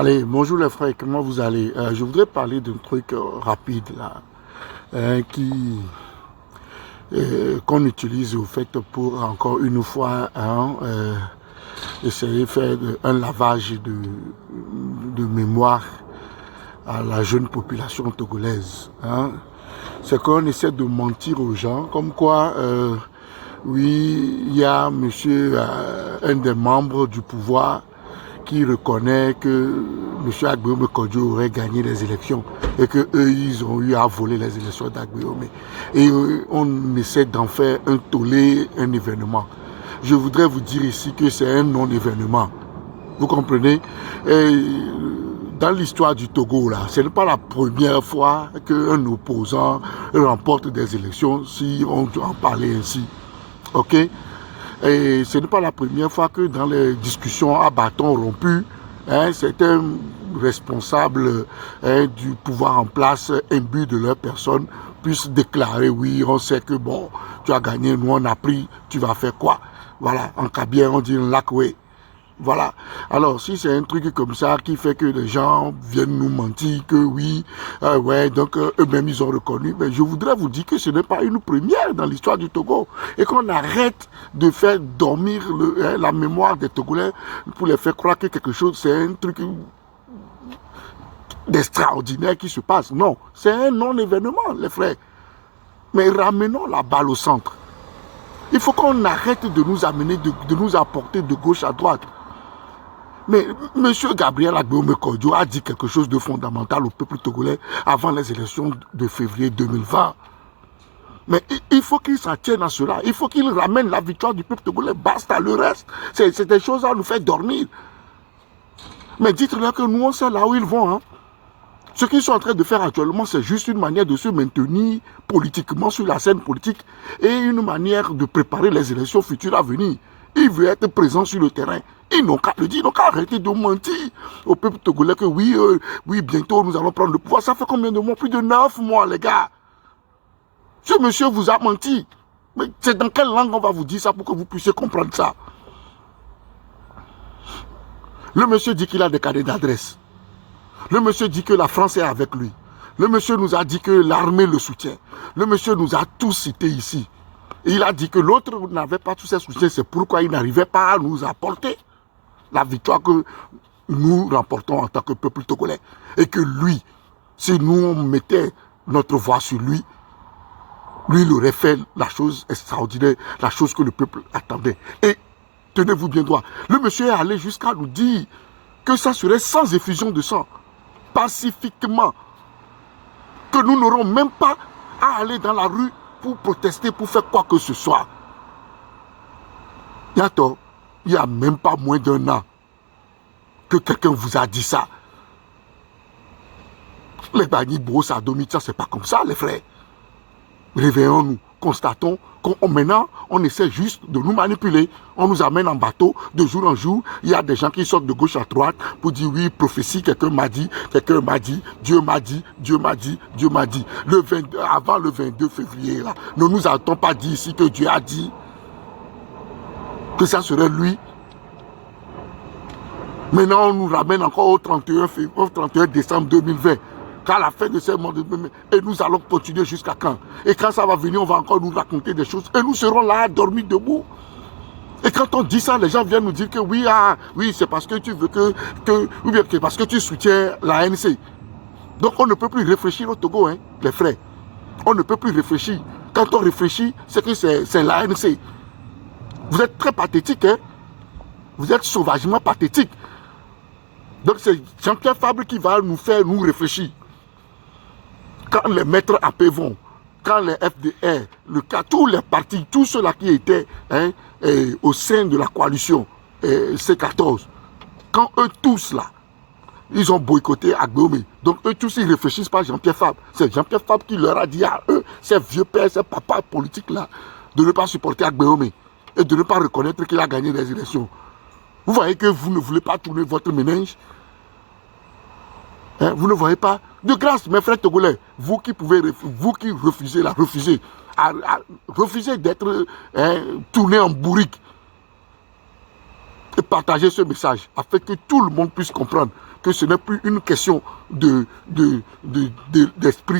Allez, bonjour les frères, comment vous allez? Je voudrais parler d'un truc rapide là, qui qu'on utilise au fait pour encore une fois essayer de faire un lavage de mémoire à la jeune population togolaise. C'est qu'on essaie de mentir aux gens, comme quoi, oui, il y a monsieur, un des membres du pouvoir qui reconnaît que M. Agbeome Kodjo aurait gagné les élections et qu'eux, ils ont eu à voler les élections d'Agbeome. Et on essaie d'en faire un tollé, un événement. Je voudrais vous dire ici que c'est un non-événement. Vous comprenez? Et dans l'histoire du Togo, là, ce n'est pas la première fois qu'un opposant remporte des élections, si on doit en parler ainsi. OK? Et ce n'est pas la première fois que dans les discussions à bâton rompu, certains responsables du pouvoir en place, imbus de leur personne, puissent déclarer, oui, on sait que bon, tu as gagné, nous on a pris, tu vas faire quoi? Voilà, en Kabien, on dit un lac, oui. Voilà. Alors, si c'est un truc comme ça qui fait que les gens viennent nous mentir que oui, ouais, donc eux-mêmes ils ont reconnu, mais je voudrais vous dire que ce n'est pas une première dans l'histoire du Togo et qu'on arrête de faire dormir la mémoire des Togolais pour les faire croire que quelque chose, c'est un truc d'extraordinaire qui se passe. Non, c'est un non-événement, les frères. Mais ramenons la balle au centre. Il faut qu'on arrête de nous amener, de nous apporter de gauche à droite. Mais M. Gabriel Agbeome Kodjo a dit quelque chose de fondamental au peuple togolais avant les élections de février 2020. Mais il faut qu'il s'en tienne à cela. Il faut qu'il ramène la victoire du peuple togolais. Basta le reste. C'est des choses à nous faire dormir. Mais dites-leur que nous, on sait là où ils vont. Ce qu'ils sont en train de faire actuellement, c'est juste une manière de se maintenir politiquement sur la scène politique et une manière de préparer les élections futures à venir. Ils veulent être présents sur le terrain. Ils n'ont qu'à le dire, ils n'ont qu'à arrêter de mentir au peuple togolais que oui, oui, bientôt nous allons prendre le pouvoir. Ça fait combien de mois? Plus de 9 mois, les gars. Ce monsieur vous a menti. Mais c'est dans quelle langue on va vous dire ça pour que vous puissiez comprendre ça? Le monsieur dit qu'il a des carnets d'adresse. Le monsieur dit que la France est avec lui. Le monsieur nous a dit que l'armée le soutient. Le monsieur nous a tous cités ici. Et il a dit que l'autre n'avait pas tous ses soutiens. C'est pourquoi il n'arrivait pas à nous apporter la victoire que nous remportons en tant que peuple togolais. Et que lui, si nous on mettait notre voix sur lui, lui il aurait fait la chose extraordinaire, la chose que le peuple attendait. Et tenez-vous bien droit, le monsieur est allé jusqu'à nous dire que ça serait sans effusion de sang, pacifiquement, que nous n'aurons même pas à aller dans la rue pour protester, pour faire quoi que ce soit. Il n'y a même pas moins d'un an que quelqu'un vous a dit ça. Les Bani Bros à Domitia, c'est pas comme ça, les frères. Réveillons-nous, constatons qu'on maintenant, on essaie juste de nous manipuler. On nous amène en bateau, de jour en jour. Il y a des gens qui sortent de gauche à droite pour dire oui, prophétie, quelqu'un m'a dit, Dieu m'a dit, Dieu m'a dit, Dieu m'a dit. Avant le 22 février, là, ne nous a-t-on pas dit ici que Dieu a dit que ça serait lui? Maintenant, on nous ramène encore au 31 décembre 2020. Qu'à la fin de ce mois de mai, et nous allons continuer jusqu'à quand? Et quand ça va venir, on va encore nous raconter des choses. Et nous serons là à dormir debout. Et quand on dit ça, les gens viennent nous dire que oui, oui, c'est parce que tu veux ou bien c'est parce que tu soutiens l'ANC. Donc on ne peut plus réfléchir au Togo, les frères. On ne peut plus réfléchir. Quand on réfléchit, c'est que c'est l'ANC. Vous êtes très pathétique, Vous êtes sauvagement pathétique. Donc c'est Jean-Pierre Fabre qui va nous faire nous réfléchir. Quand les maîtres AP vont, quand les FDR, tous les partis, tous ceux-là qui étaient au sein de la coalition C14, quand eux tous là, ils ont boycotté Agbeome. Donc eux tous, ils ne réfléchissent pas à Jean-Pierre Fabre. C'est Jean-Pierre Fabre qui leur a dit à eux, ces vieux pères, ces papas politiques là, de ne pas supporter Agbeome et de ne pas reconnaître qu'il a gagné les élections. Vous voyez que vous ne voulez pas tourner votre ménage? Vous ne voyez pas? De grâce, mes frères togolais, vous qui refusez là, refusez d'être tourné en bourrique et partager ce message afin que tout le monde puisse comprendre. que ce n'est plus une question d'esprit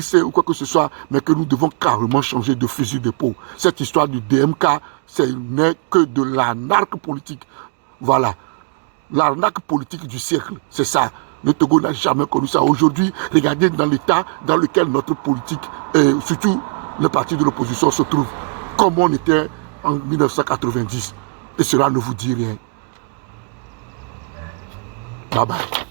sain ou quoi que ce soit, mais que nous devons carrément changer de fusil d'épaule. Cette histoire du DMK, ce n'est que de l'arnaque politique. Voilà. L'arnaque politique du siècle, c'est ça. Le Togo n'a jamais connu ça. Aujourd'hui, regardez dans l'état dans lequel notre politique, et surtout le parti de l'opposition se trouve, comme on était en 1990. Et cela ne vous dit rien. Bye bye.